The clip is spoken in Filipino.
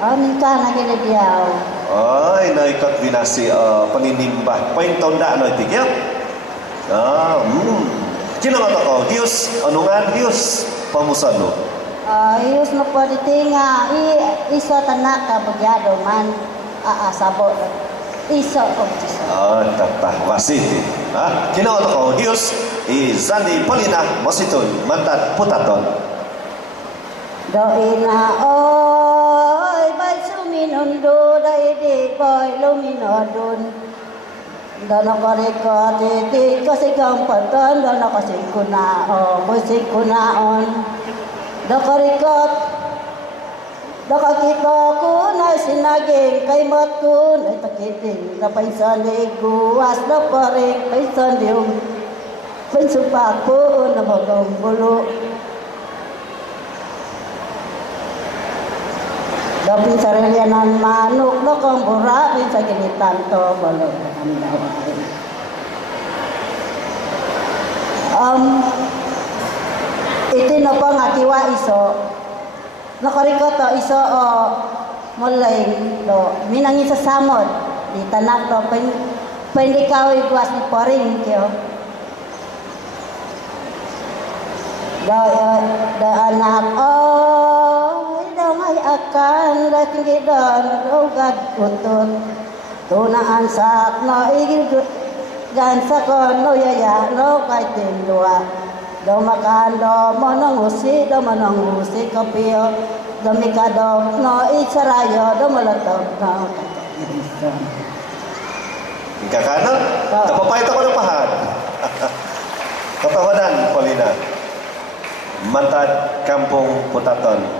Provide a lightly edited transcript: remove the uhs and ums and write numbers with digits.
Minta na ginagyaw. Ay, naikat binasi paninimba. Paintonda no itigya. Kinamata ko, Diyos, anungan Diyos, pamusalo. Iyos na po ditinga, iso tanak ka bagyado man, aasabo. Iso ko Diyos. Tata, wasiti. Kinamata ko, Diyos, izandi palina, masiton, mantat putaton. Doina, oy, bay suminundo, daidi, boy, luminodun. Dono koreko, titi, kasi kampatan, dono kasi kunaon, kasi kunaon. Dokorikot, dokakito kunay sinaging kay matkun, ay takiting, napaisan di guwas, naparing, paisan di pinsupak po, namagang bulo. Dapin sarilianan manuk, dokong burapin sa ginitan to, balong iti na pa nga kiwa iso, nakariko to iso mulay do, minangin sa samod, di tanak to, paindikaw igwas ni poring kyo. Da anak, may akan laking gidan rogad kutut tunaan sak no igil gansa ko no yaya no kay tindua do makan do manangusi kapio do mikado no isarayo do malatok no Kakano? Napapayat ako ng pahad. Katawanan, Paulina. Mantad Kampong Putaton.